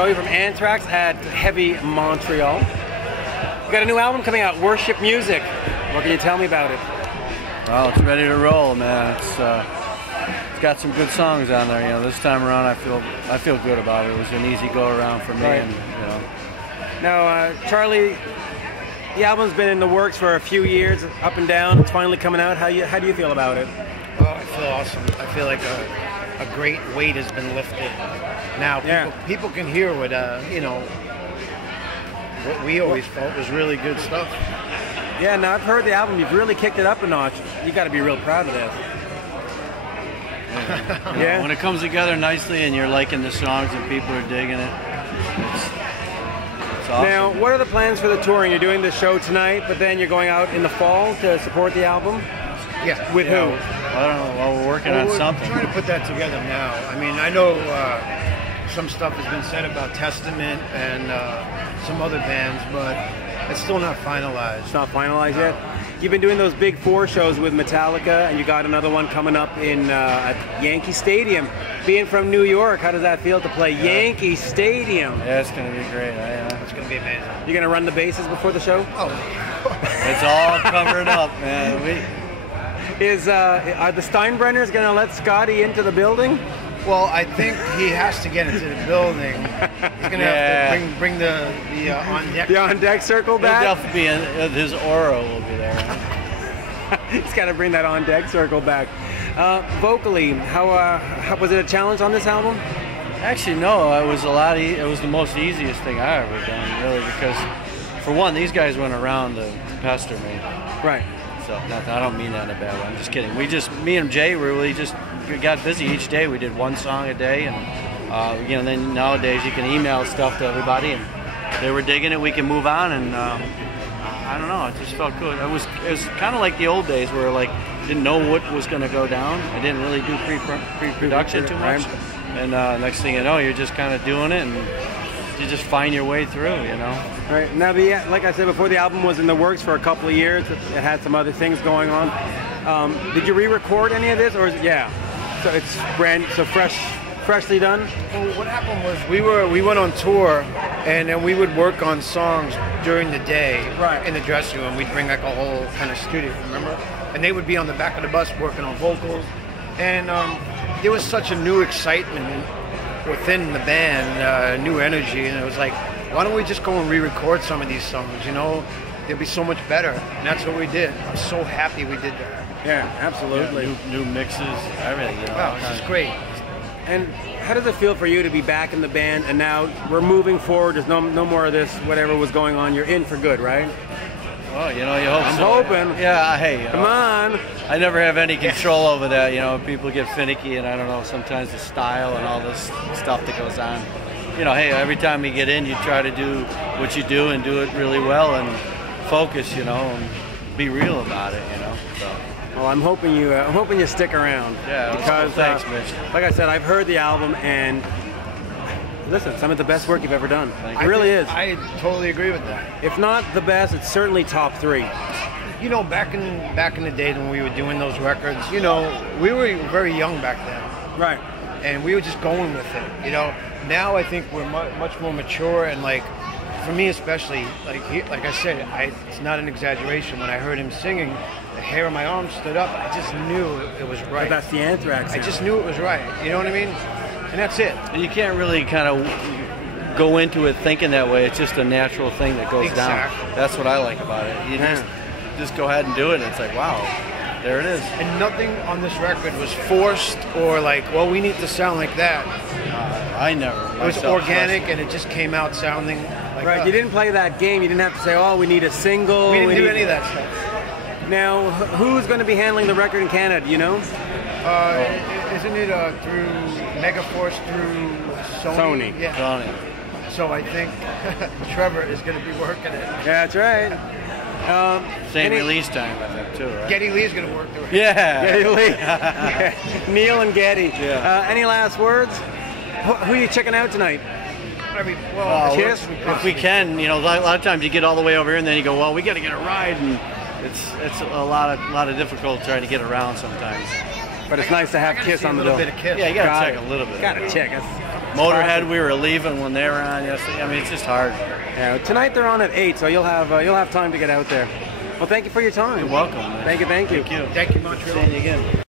Joey from Anthrax at Heavy Montreal. You got a new album coming out, Worship Music. What can you tell me about it? Well, it's ready to roll, man. It's got some good songs on there. You know, this time around, I feel good about it. It was an easy go around for me, right. And you know. Now, Charlie, the album's been in the works for a few years, up and down. It's finally coming out. How do you feel about it? Oh, I feel awesome. I feel like a great weight has been lifted. Now people can hear what you know, what we always felt was really good stuff. Yeah, now I've heard the album. You've really kicked it up a notch. You got to be real proud of this. Yeah. When it comes together nicely and you're liking the songs and people are digging it, it's awesome. Now, what are the plans for the touring? You're doing the show tonight, but then you're going out in the fall to support the album? Yeah. With who? I don't know. Well, we're working on something. We're trying to put that together now. I mean, I know some stuff has been said about Testament and some other bands, but it's still not finalized. It's not finalized yet? You've been doing those big 4 shows with Metallica, and you got another one coming up in at Yankee Stadium. Being from New York, how does that feel to play Yankee Stadium? Yeah, it's going to be great. It's going to be amazing. You're going to run the bases before the show? Oh. It's all covered up, man. Are the Steinbrenners going to let Scotty into the building? Well, I think he has to get into the building. He's going to have to bring the on deck. The on deck circle back. He'll have to be his aura will be there. Right? He's got to bring that on deck circle back. Vocally, how was it a challenge on this album? Actually, no. It was it was the most easiest thing I ever done, really, because for one, these guys went around to pester me. Right. So I don't mean that in a bad way. I'm just kidding. Me and Jay really just got busy each day. We did 1 song a day, and you know, then nowadays you can email stuff to everybody, and they were digging it. We can move on, and I don't know. It just felt good. It was kind of like the old days where like didn't know what was going to go down. I didn't really do pre-production too much, and next thing you know, you're just kind of doing it, and you just find your way through, you know. Right. Now, like I said before, the album was in the works for a couple of years. It had some other things going on. Did you re-record any of this, or is it, so it's freshly done? Well, what happened was we went on tour, and then we would work on songs during the day, right, in the dressing room. We'd bring like a whole kind of studio, remember? And they would be on the back of the bus working on vocals, and there was such a new excitement within the band, new energy, and it was like, why don't we just go and re-record some of these songs, you know? They'll be so much better, and that's what we did. I'm so happy we did that. Yeah, absolutely. New mixes, everything. You know, wow, it's just great. And how does it feel for you to be back in the band, and now we're moving forward, there's no more of this, whatever was going on, you're in for good, right? Well, you know, you hope I'm so. hoping. Yeah, hey. You know, come on. I never have any control over that. You know, people get finicky, and I don't know, sometimes the style and all this stuff that goes on. You know, hey, every time you get in, you try to do what you do and do it really well and focus, you know, and be real about it, you know. So. Well, I'm hoping you stick around. Yeah, because thanks, Mitch. Like I said, I've heard the album, and listen, some of the best work you've ever done. It really is. I totally agree with that. If not the best, it's certainly top 3. You know, back in the day when we were doing those records, you know, we were very young back then. Right. And we were just going with it, you know. Now I think we're much more mature, and like, for me especially, like I said, it's not an exaggeration. When I heard him singing, the hair on my arm stood up. I just knew it was right. But that's the Anthrax sound. I just knew it was right. You know what I mean? And that's it. You can't really kind of go into it thinking that way. It's just a natural thing that goes down. That's what I like about it. You just go ahead and do it, and it's like, wow, there it is. And nothing on this record was forced or like, well, we need to sound like that. I never. It was organic, and it just came out sounding like right. us. You didn't play that game. You didn't have to say, oh, we need a single. We didn't do any of that stuff. Now, who's going to be handling the record in Canada, you know? Isn't it through Megaforce, through Sony? Yeah. Sony. So I think Trevor is going to be working it. Yeah, that's right. Same release time, I think, too, right? Geddy Lee's going to work the record. Yeah. Geddy Lee. Neil and Geddy. Yeah. Any last words? Who are you checking out tonight? Kiss? If we can, you know, a lot of times you get all the way over here and then you go, well, we got to get a ride, and it's a lot of difficult trying to get around sometimes. But it's nice to have Kiss on the bill. Bit of Kiss. Yeah, you got to check a little bit. Got to check us. Motorhead, we were leaving when they were on yesterday. I mean, it's just hard. Yeah, tonight they're on at 8, so you'll have time to get out there. Well, thank you for your time. You're welcome, man. Thank you. Thank you. Thank you, Montreal. Seeing you again.